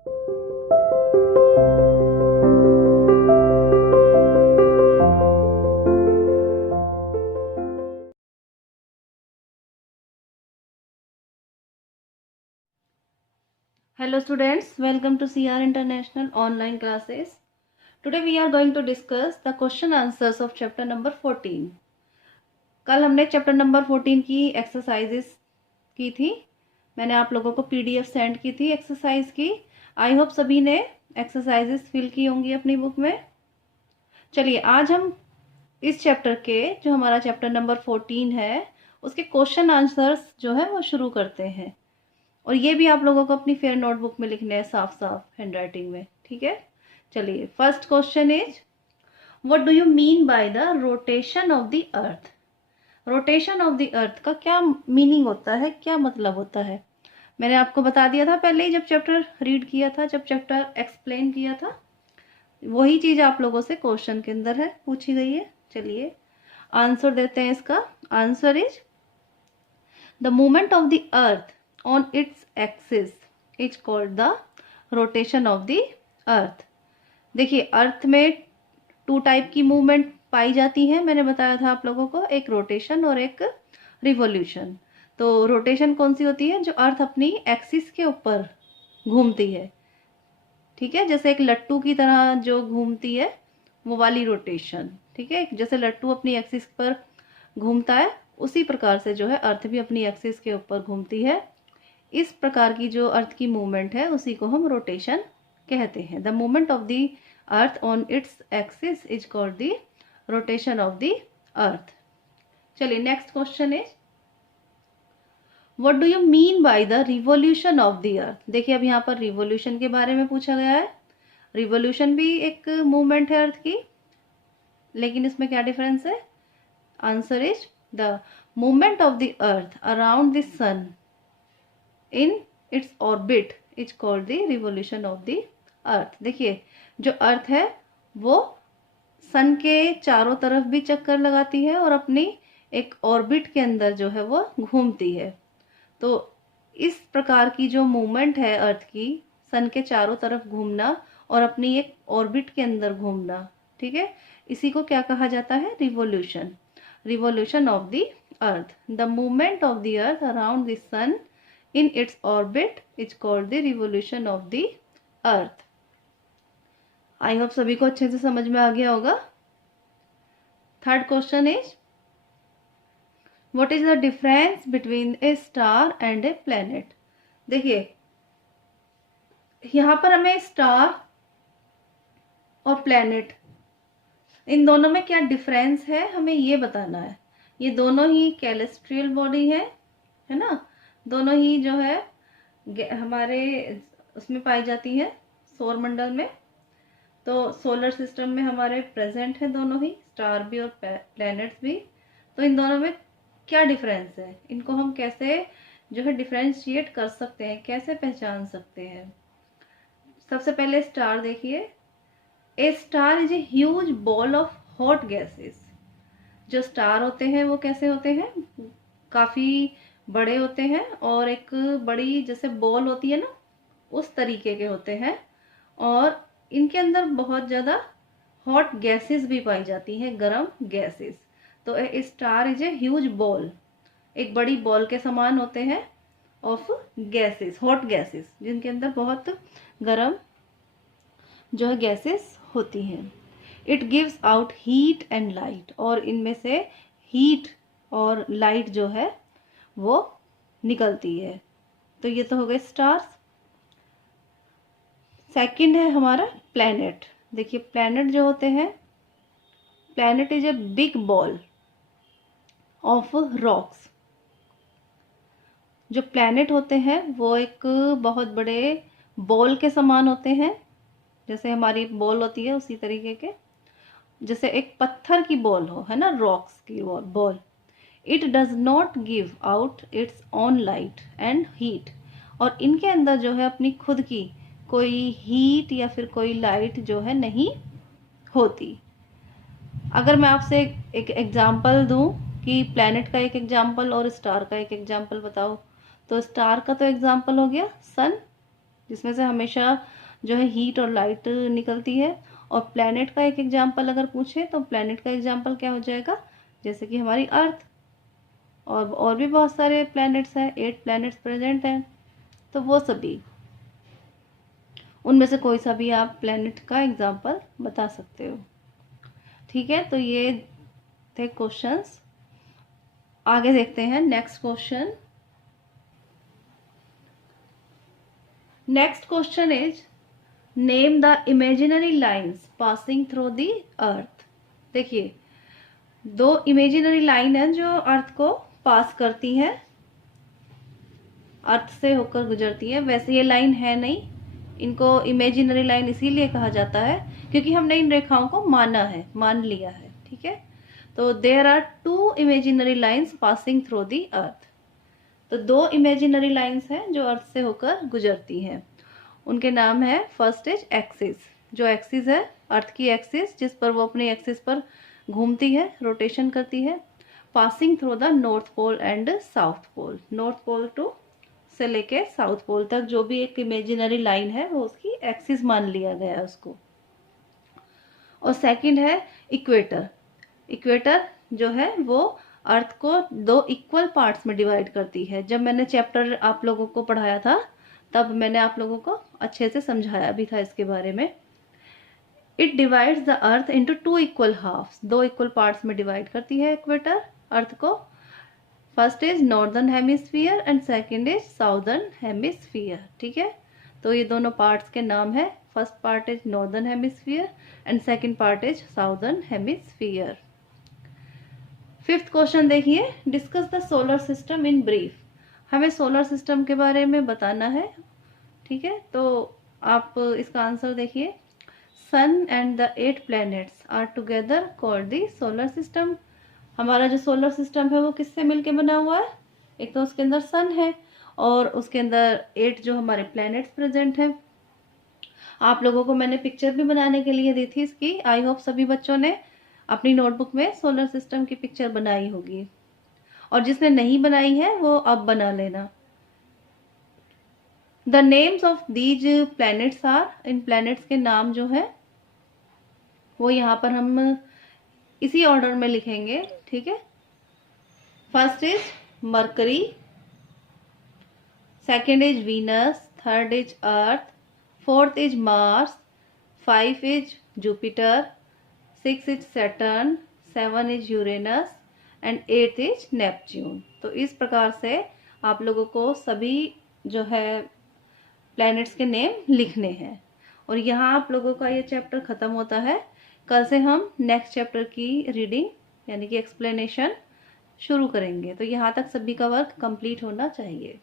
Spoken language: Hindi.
Hello students, welcome to CR International online classes. Today we are going to discuss the question answers of chapter number 14. कल हमने चैप्टर नंबर 14 की एक्सरसाइजेस की थी। मैंने आप लोगों को पीडीएफ सेंड की थी एक्सरसाइज की। आई होप सभी ने एक्सरसाइजेस फिल की होंगी अपनी बुक में। चलिए आज हम इस चैप्टर के जो हमारा चैप्टर नंबर 14 है उसके क्वेश्चन आंसर्स जो है वो शुरू करते हैं। और ये भी आप लोगों को अपनी फेयर नोटबुक में लिखने हैं साफ साफ हैंडराइटिंग में, ठीक है। चलिए first question is what do you mean by the rotation of the earth. Rotation of the अर्थ का क्या मीनिंग होता है, क्या मतलब होता है। मैंने आपको बता दिया था पहले ही जब चैप्टर रीड किया था, जब चैप्टर एक्सप्लेन किया था। वही चीज आप लोगों से क्वेश्चन के अंदर है पूछी गई है। चलिए आंसर देते हैं इसका। Answer is the movement of the earth on its axis is called the rotation of the earth। देखिए अर्थ में 2 टाइप की मूवमेंट पाई जाती है, मैंने बताया था आप लोगों को, एक रोटेशन और एक रिवॉल्यूशन। तो रोटेशन कौन सी होती है, जो अर्थ अपनी एक्सिस के ऊपर घूमती है, ठीक है, जैसे एक लट्टू की तरह जो घूमती है वो वाली रोटेशन, ठीक है। जैसे लट्टू अपनी एक्सिस पर घूमता है उसी प्रकार से जो है अर्थ भी अपनी एक्सिस के ऊपर घूमती है। इस प्रकार की जो अर्थ की मूवमेंट है उसी को हम रोटेशन कहते हैं। The movement of the earth on its axis is called the rotation of the earth. चलिए next question is what do you mean by the revolution of the earth. देखिए अब यहाँ पर रिवॉल्यूशन के बारे में पूछा गया है। रिवॉल्यूशन भी एक मूवमेंट है अर्थ की, लेकिन इसमें क्या डिफरेंस है। Answer is the movement of the earth around the sun in its orbit is called the revolution of the earth। देखिए जो अर्थ है वो सन के चारों तरफ भी चक्कर लगाती है और अपनी एक ऑर्बिट के अंदर जो है वो घूमती है। तो इस प्रकार की जो मूवमेंट है अर्थ की, सन के चारों तरफ घूमना और अपनी एक ऑर्बिट के अंदर घूमना, ठीक है, इसी को क्या कहा जाता है, revolution. Revolution of the earth, the movement of the earth around the sun in its orbit is called the revolution of the earth। I hope सभी को अच्छे से समझ में आ गया होगा। Third question is what is the difference between A star and a planet. देखिए यहां पर हमें स्टार और प्लेनेट इन दोनों में क्या डिफरेंस है हमें ये बताना है। ये दोनों ही कैलेस्ट्रियल बॉडी है ना, दोनों ही जो है हमारे उसमें पाई जाती है सौर मंडल में। तो सोलर सिस्टम में हमारे प्रेजेंट है दोनों ही, स्टार भी और प्लैनेट्स भी। तो इन दोनों में क्या डिफरेंस है, इनको हम कैसे जो है डिफरेंशिएट कर सकते हैं, कैसे पहचान सकते हैं। सबसे पहले स्टार देखिए। A star is a huge ball of hot gases. जो स्टार होते हैं वो कैसे होते हैं, काफी बड़े होते हैं और एक बड़ी जैसे बॉल होती है ना उस तरीके के होते हैं, और इनके अंदर बहुत ज्यादा हॉट गैसेस भी पाई जाती हैं, गर्म गैसेस। तो a star is a huge ball, एक बड़ी बॉल के समान होते हैं ऑफ गैसेस, हॉट गैसेस, जिनके अंदर बहुत गर्म जो है गैसेस होती हैं। It gives out heat and light, और इनमें से हीट और लाइट जो है वो निकलती है। तो ये तो हो गए स्टार्स। सेकंड है हमारा प्लैनेट। देखिए प्लैनेट जो होते हैं, planet is a big ball of rocks. जो प्लैनेट होते हैं वो एक बहुत बड़े बॉल के समान होते हैं, जैसे हमारी बॉल होती है उसी तरीके के, जैसे एक पत्थर की बॉल हो, है ना, रॉक्स की ball. It does not give out its own light and heat, और इनके अंदर जो है अपनी खुद की कोई हीट या फिर कोई लाइट जो है नहीं होती। अगर मैं आपसे एक एग्जाम्पल दूं कि प्लैनेट का एक एग्जाम्पल और स्टार का एक एग्जाम्पल बताओ, तो स्टार का तो एग्जाम्पल हो गया सन, जिसमें से हमेशा जो है हीट और लाइट निकलती है। और प्लैनेट का एक एग्जाम्पल अगर पूछे तो प्लैनेट का एग्जाम्पल क्या हो जाएगा, जैसे कि हमारी अर्थ, और भी बहुत सारे प्लैनेट्स हैं, 8 प्लैनेट्स प्रेजेंट हैं, तो वो सभी, उनमें से कोई सा भी आप प्लैनेट का एग्जाम्पल बता सकते हो। ठीक है, तो ये थे क्वेश्चंस। आगे देखते हैं next question. Next question is name the imaginary lines passing through the earth. देखिए, 2 इमेजिनरी लाइन है जो अर्थ को पास करती है, अर्थ से होकर गुजरती है। वैसे ये लाइन है नहीं, इनको इमेजिनरी लाइन इसीलिए कहा जाता है क्योंकि हमने इन रेखाओं को मान लिया है। ठीक है, तो there are 2 imaginary lines passing through the earth. तो 2 इमेजिनरी लाइन्स हैं जो अर्थ से होकर गुजरती हैं। उनके नाम है, फर्स्ट इज एक्सिस, जो एक्सिस है अर्थ की एक्सिस, जिस पर वो अपनी एक्सिस पर घूमती है, रोटेशन करती है। Passing through the north pole and south pole, north pole to से लेके साउथ पोल तक जो भी एक इमेजिनरी लाइन है वो उसकी एक्सिस मान लिया गया है उसको। और सेकंड है इक्वेटर। इक्वेटर जो है वो अर्थ को 2 इक्वल पार्ट्स में डिवाइड करती है। जब मैंने चैप्टर आप लोगों को पढ़ाया था तब मैंने आप लोगों को अच्छे से समझाया भी था इसके बारे में। It divides the earth into 2 equal halves, 2 equal parts में डिवाइड करती है इक्वेटर अर्थ को। First is northern hemisphere and second is southern hemisphere. ठीक है, तो ये दोनों पार्ट्स के नाम है, first part is northern hemisphere and second part is southern hemisphere. Fifth question देखिए, discuss the solar system in brief. हमें सोलर सिस्टम के बारे में बताना है। ठीक है, तो आप इसका आंसर देखिए, sun and the 8 planets are together called the solar system. हमारा जो सोलर सिस्टम है वो किससे मिलके बना हुआ है, एक तो उसके अंदर सन है और उसके अंदर 8 जो हमारे प्लैनेट्स प्रेजेंट हैं। आप लोगों को मैंने पिक्चर भी बनाने के लिए दी थी इसकी, आई होप सभी बच्चों ने अपनी नोटबुक में सोलर सिस्टम की पिक्चर बनाई होगी, और जिसने नहीं बनाई है वो अब बना लेना। The names of these planets are, इन प्लैनेट्स के नाम जो है वो यहाँ पर हम इसी ऑर्डर में लिखेंगे। ठीक है, first is mercury, second is Venus, third is earth, fourth is Mars, 5 is Jupiter, 6 is Saturn, 7 is Uranus and 8 is Neptune. तो इस प्रकार से आप लोगों को सभी जो है प्लैनेट्स के नेम लिखने हैं। और यहाँ आप लोगों का ये चैप्टर खत्म होता है। कल से हम नेक्स्ट चैप्टर की रीडिंग यानी कि एक्सप्लेनेशन शुरू करेंगे। तो यहाँ तक सभी का वर्क कंप्लीट होना चाहिए।